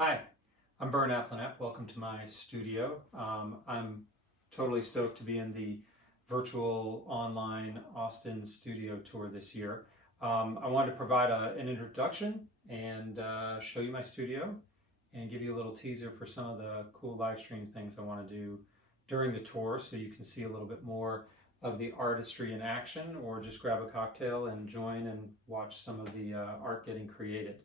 Hi, I'm Bern Abplanalp. Welcome to my studio. I'm totally stoked to be in the virtual online Austin studio tour this year. I wanted to provide an introduction and show you my studio and give you a little teaser for some of the cool live stream things I want to do during the tour so you can see a little bit more of the artistry in action, or just grab a cocktail and join and watch some of the art getting created.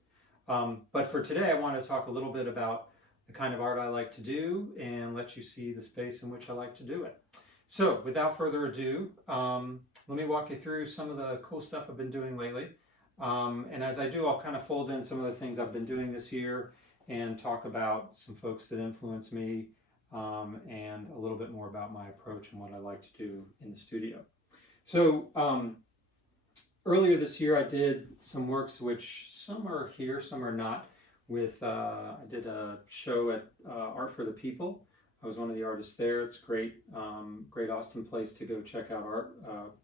But for today, I want to talk a little bit about the kind of art I like to do and let you see the space in which I like to do it. So without further ado, let me walk you through some of the cool stuff I've been doing lately. And as I do, I'll kind of fold in some of the things I've been doing this year and talk about some folks that influence me, and a little bit more about my approach and what I like to do in the studio. So earlier this year, I did some works, which some are here, some are not. I did a show at Art for the People. I was one of the artists there. It's great, great Austin place to go check out art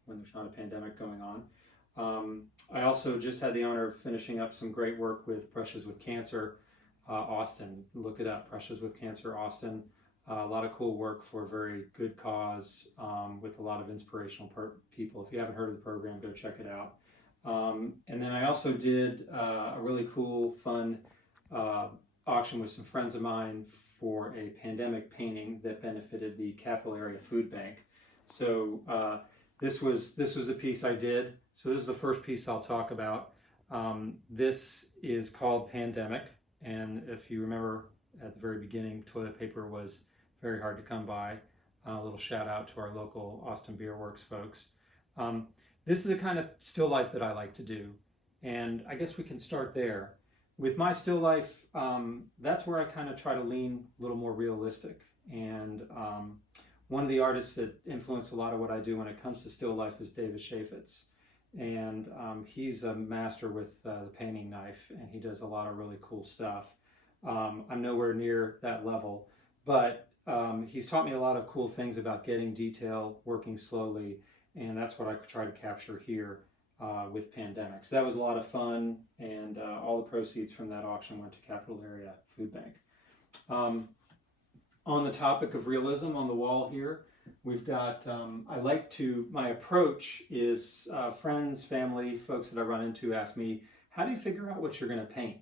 when there's not a pandemic going on. I also just had the honor of finishing up some great work with Brushes with Cancer Austin. Look it up, Brushes with Cancer Austin. A lot of cool work for a very good cause, with a lot of inspirational people. If you haven't heard of the program, go check it out. And then I also did a really cool, fun auction with some friends of mine for a pandemic painting that benefited the Capital Area Food Bank. So this was the piece I did. So this is the first piece I'll talk about. This is called Pandemic, and if you remember at the very beginning, toilet paper was very hard to come by. A little shout out to our local Austin Beer Works folks. This is a kind of still life that I like to do, and I guess we can start there. With my still life, that's where I kind of try to lean a little more realistic. And one of the artists that influenced a lot of what I do when it comes to still life is David Chaffetz. And he's a master with the painting knife, and he does a lot of really cool stuff. I'm nowhere near that level, but he's taught me a lot of cool things about getting detail, working slowly, and that's what I try to capture here with Pandemic. So that was a lot of fun, and all the proceeds from that auction went to Capital Area Food Bank. On the topic of realism, on the wall here, we've got, my approach is friends, family, folks that I run into ask me, how do you figure out what you're going to paint?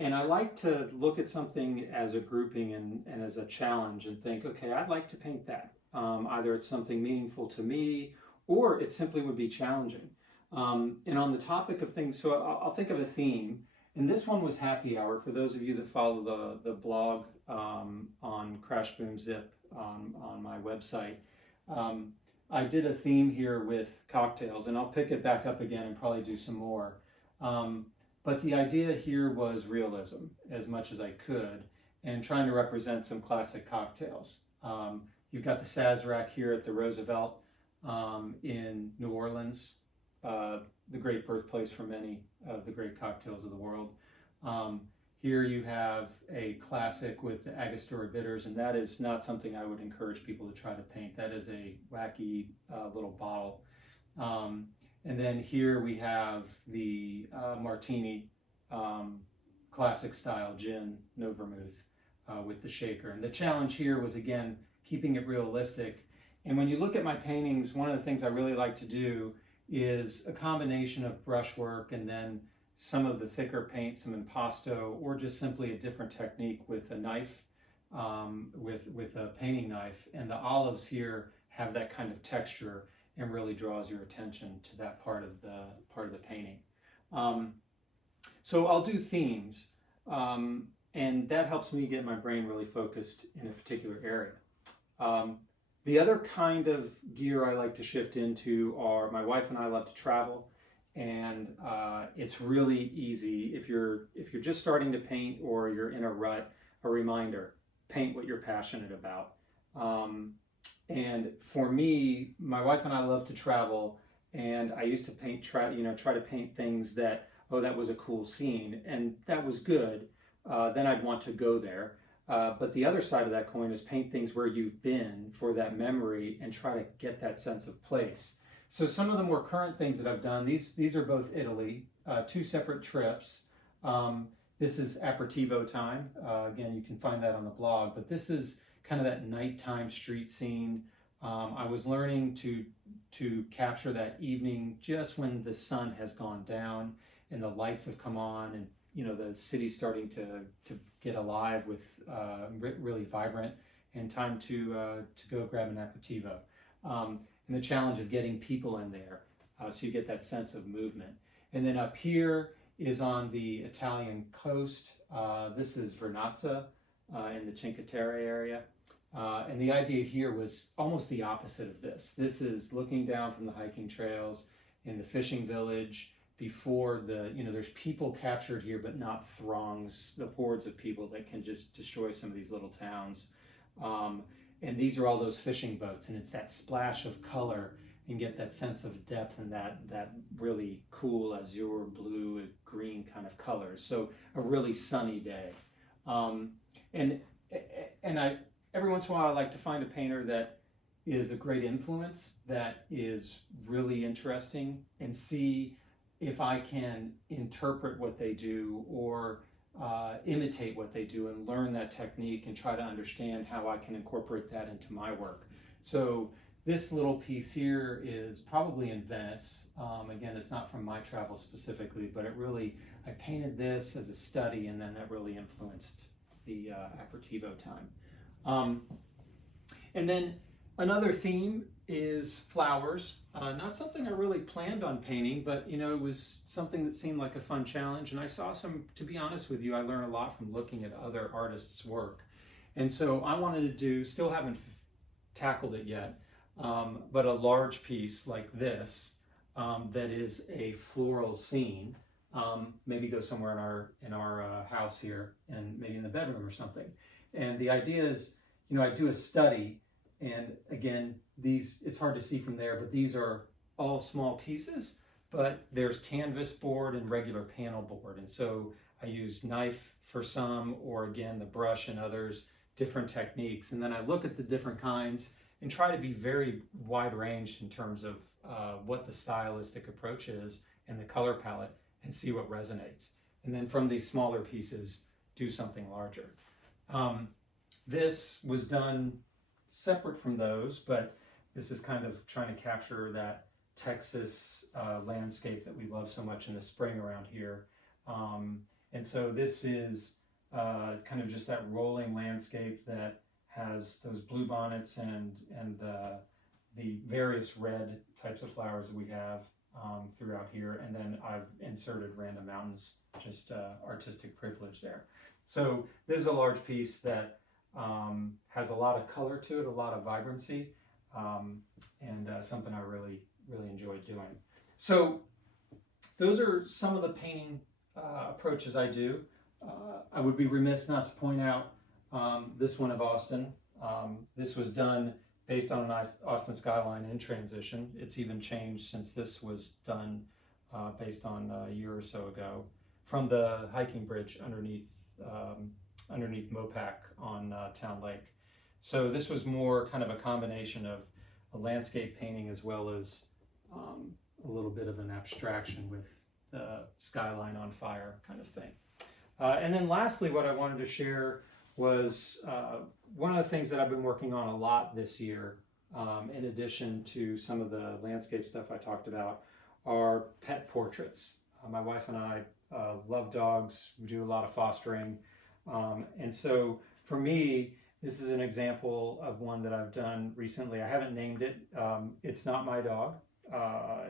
And I like to look at something as a grouping and as a challenge and think, okay, I'd like to paint that. Either it's something meaningful to me, or it simply would be challenging. And on the topic of things, so I'll think of a theme. And this one was happy hour. For those of you that follow the blog on Crash Boom Zip on my website, I did a theme here with cocktails, and I'll pick it back up again and probably do some more. But the idea here was realism as much as I could, and trying to represent some classic cocktails. You've got the Sazerac here at the Roosevelt in New Orleans, the great birthplace for many of the great cocktails of the world. Here you have a classic with the Angostura bitters, and that is not something I would encourage people to try to paint. That is a wacky little bottle. And then here we have the Martini classic style gin, no vermouth, with the shaker. And the challenge here was, again, keeping it realistic. And when you look at my paintings, one of the things I really like to do is a combination of brushwork and then some of the thicker paint, some impasto, or just simply a different technique with a knife, with a painting knife. And the olives here have that kind of texture and really draws your attention to that part of the painting. So I'll do themes, and that helps me get my brain really focused in a particular area. The other kind of gear I like to shift into are, my wife and I love to travel, and it's really easy if you're just starting to paint or you're in a rut. A reminder: paint what you're passionate about. And for me, my wife and I love to travel, and I used to try to paint things that, oh, that was a cool scene, and that was good. Then I'd want to go there. But the other side of that coin is paint things where you've been for that memory and try to get that sense of place. So some of the more current things that I've done, these are both Italy, 2 separate trips. This is aperitivo time. Again, you can find that on the blog, but this is kind of that nighttime street scene. I was learning to capture that evening just when the sun has gone down and the lights have come on, and the city's starting to get alive with really vibrant, and time to go grab an aperitivo. And the challenge of getting people in there, so you get that sense of movement. And then up here is on the Italian coast. This is Vernazza in the Cinque Terre area. And the idea here was almost the opposite of this. This is looking down from the hiking trails in the fishing village before there's people captured here, but not throngs, the hordes of people that can just destroy some of these little towns. And these are all those fishing boats, and it's that splash of color, and get that sense of depth and that really cool azure, blue, green kind of colors. So a really sunny day. And I every once in a while I like to find a painter that is a great influence, that is really interesting, and see if I can interpret what they do or imitate what they do and learn that technique and try to understand how I can incorporate that into my work. So this little piece here is probably in Venice. Again, it's not from my travels specifically, but I painted this as a study, and then that really influenced the aperitivo time. And then another theme is flowers. Not something I really planned on painting, but it was something that seemed like a fun challenge. And I saw to be honest with you, I learned a lot from looking at other artists' work. And so I wanted to do, still haven't tackled it yet, but a large piece like this that is a floral scene, maybe go somewhere in our house here, and maybe in the bedroom or something. And the idea is, I do a study, and again, it's hard to see from there, but these are all small pieces, but there's canvas board and regular panel board. And so I use knife for some, or again, the brush and others, different techniques. And then I look at the different kinds and try to be very wide ranged in terms of what the stylistic approach is and the color palette, and see what resonates. And then from these smaller pieces, do something larger. This was done separate from those, but this is kind of trying to capture that Texas landscape that we love so much in the spring around here. And so this is kind of just that rolling landscape that has those blue bonnets and the various red types of flowers that we have throughout here. And then I've inserted random mountains, just artistic privilege there. So this is a large piece that has a lot of color to it, a lot of vibrancy, and something I really enjoyed doing. So those are some of the painting approaches I do. I would be remiss not to point out this one of Austin. This was done based on an Austin skyline in transition. It's even changed since this was done based on a year or so ago, from the hiking bridge underneath Mopac on Town Lake. So this was more kind of a combination of a landscape painting as well as a little bit of an abstraction with the skyline on fire kind of thing. And then lastly, what I wanted to share was one of the things that I've been working on a lot this year, in addition to some of the landscape stuff I talked about, are pet portraits. My wife and I love dogs. We do a lot of fostering. And so for me, this is an example of one that I've done recently. I haven't named it. It's not my dog.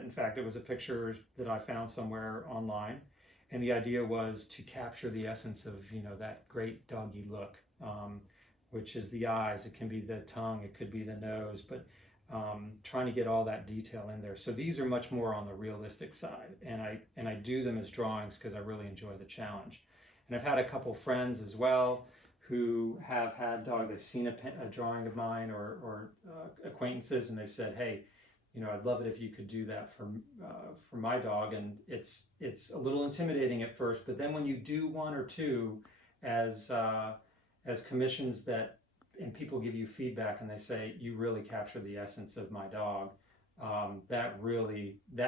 In fact, it was a picture that I found somewhere online. And the idea was to capture the essence of, that great doggy look, which is the eyes. It can be the tongue, it could be the nose, but trying to get all that detail in there. So these are much more on the realistic side. And I do them as drawings because I really enjoy the challenge. And I've had a couple friends as well who have had dogs. They've seen a drawing of mine or acquaintances, and they've said, hey, I'd love it if you could do that for my dog. And it's a little intimidating at first, but then when you do one or two as commissions and people give you feedback and they say, you really capture the essence of my dog, that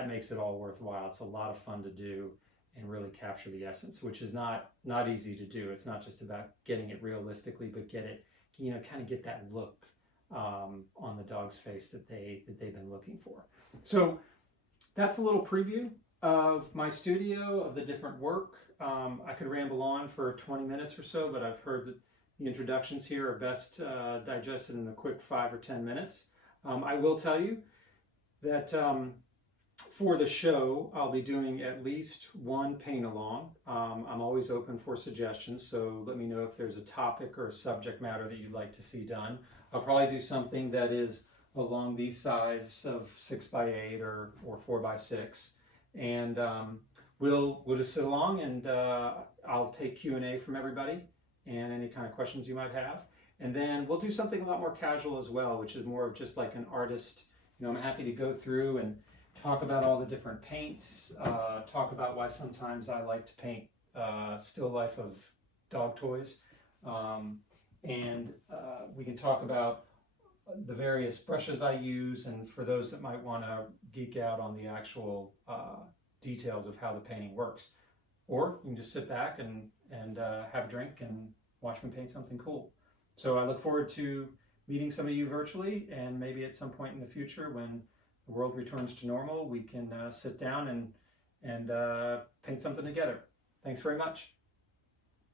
makes it all worthwhile. It's a lot of fun to do. and really capture the essence, which is not easy to do. It's not just about getting it realistically, but get it, kind of get that look on the dog's face that they've been looking for. So that's a little preview of my studio, of the different work. I could ramble on for 20 minutes or so, but I've heard that the introductions here are best digested in a quick 5 or 10 minutes. I will tell you that for the show, I'll be doing at least one paint along. I'm always open for suggestions, so let me know if there's a topic or a subject matter that you'd like to see done. I'll probably do something that is along these size of 6x8 or 4x6, and we'll just sit along, and I'll take Q&A from everybody and any kind of questions you might have. And then we'll do something a lot more casual as well, which is more of just like an artist. I'm happy to go through and talk about all the different paints, talk about why sometimes I like to paint still life of dog toys, and we can talk about the various brushes I use, and for those that might want to geek out on the actual details of how the painting works. Or you can just sit back and have a drink and watch me paint something cool. So I look forward to meeting some of you virtually, and maybe at some point in the future when the world returns to normal, we can sit down and paint something together. Thanks very much.